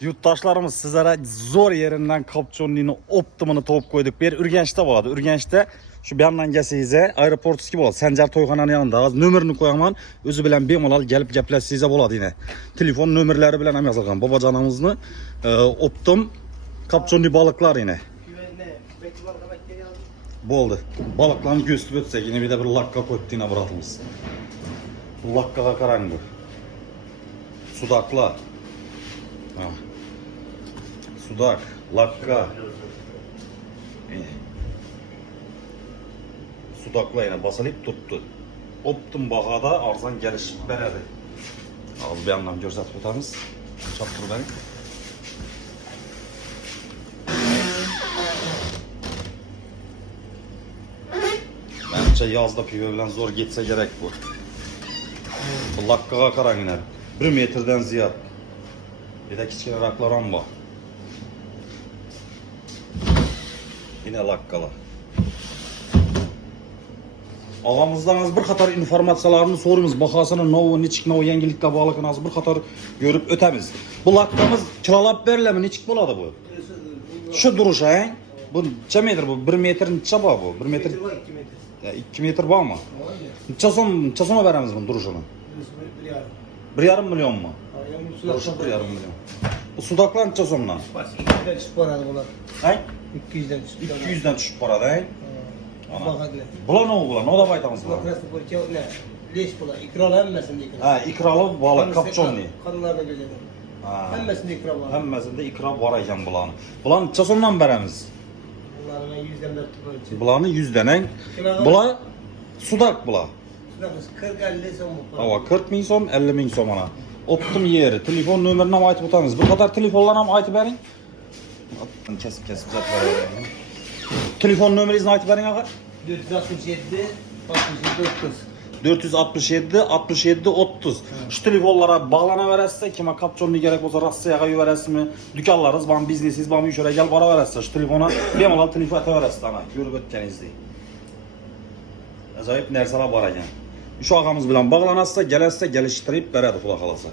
Yurttaşlarımız sizlere zor yerinden Kapçonlu'nun optimini topub koyduk. Bir Ürgenç'te boladı. Ürgenç'te şu bir yandan gelsenize aeroportu gibi boladı. Sencer Toyxananın yanında. Az nömerini koyaman özü bilen bemalol gelip gepleşsize boladı yine. Telefon nömerleri bilen hem yazılgan. Babacanımızını optim Kapçonlu balıklar yine. Boldu. Balıklarını göstüp ötsek yine bir de bir lakka koyup yine bırakılız. Lakkaga karangı. Sudakla. Ha. Sudak, lakka. Sudakla yine basalıp tuttu. Optum bahada arzan gelişip beredi. Az bir yandan görsatip tutarız. Çaptır beni. Bence yazda pive bilen zor geçse gerek bu. Bu lakkaga karan yine. 1 metreden ziyad. Bir de kiçkine raklar var. Yine lakkalar. Ağamızdan az bir qatar informasiyalarını sorumuz. Bahasının novu, neçik novu, yengilikle bağlıqını az bir qatar görüp ötemiz. Bu lakkamız kilalap verilemi, neçik boladı bu? Şu duruş he? Bu neçe metr bu? 1 metr neçe bağ bu? 1 metr? 2 metr. 2 metr bağ mı? Neçe sona veremiz bunun duruşunu? 1,5 milyon mu? Duruşu 1,5 milyon. Bu sudaklar neçe sonuna? 200'den düşüp paradı bunlar. He? 200'den düşüp paradı. 200'den düşüp paradı he? Bakadle. Bula ne o bula? Ne da baytamız bula? Burası bu ne? Leş bula. İkralı hemmesinde ikra. Ha, ikralı balık kapçonlu. Kadınlarda gözledim. Hemmesinde ikra var. Hemmesinde ikra var ekan bulanı. Bulanı neçe sondan beremiz? Bunların 100'den de tutulur. Bulanı 100'den. Bula sudak bula. Şurası 40-50 son bu. Hava 40 bin son, 50 bin son ana. Optum yeri, telefon nömerini ama aytıp otamız. Bu kadar telefonlarına mı aytıp verin? Kesip zaten verin. Telefon nömerinizi aytıp verin ağa. 467 67 30. 467 67 30. Şu telefonlara bağlana verəsə, kime Kapçonlu gerek olsa Rossiyaga yuvarəsmi, dükkanlarız, bana biznesiz, bana müşöre gel bara verəsə, şu telefona bemalal telefon ata verəsə ana, görüp ötkənizdi. Acayip nərsələr var ekan. Şu ağamız bilen bağlanasa, gələsə, gəlişdirib berədi, xula xalasa.